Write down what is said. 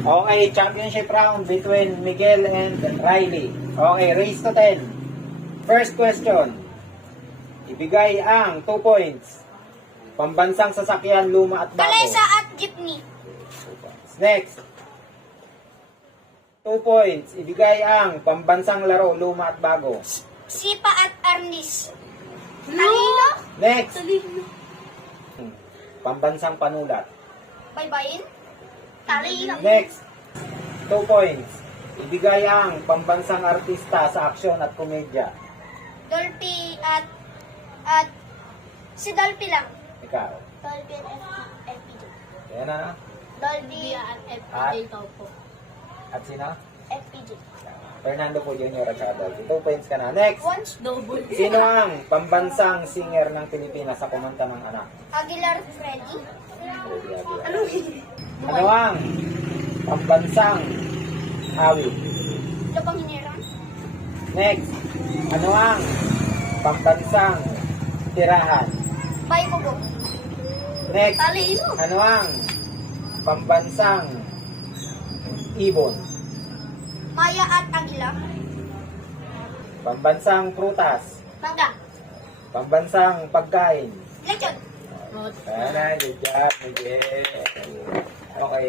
Okay, championship round between Miguel and Riley. Okay, race to 10. First question. Ibigay ang 2 points. Pambansang sasakyan, luma at bago. Kalesa at jeepney. 2 points. Next. 2 points. Ibigay ang pambansang laro, luma at bago. Sipa at arnis. Talino. Next. Talino. Pambansang panulat. Baybayin. Talino. Next. 2 points. Ibigay ang pambansang artista sa aksyon at komedya. Dolphy at si Dolphy lang. Ikaw. Dolphy at FPJ. Yan na. Dolphy at At? FPJ daw po. At sino? FPJ. Fernando po Jr. at saka Dolphy. 2 points ka na. Next. Once double. Sino ang pambansang singer ng Pilipinas sa kumanta ng anak? Aguilar Freddy. Freddy Aguilar. Ano ang pambansang awit? Lupang hinirang. Next. Ano ang pambansang tirahan? Baybugo. Next. Talino. Ano ang pambansang ibon? Maya at Aguila. Pambansang prutas? Mangga. Pambansang pagkain? Lechon. Ayan na, good job, Miguel. Okay.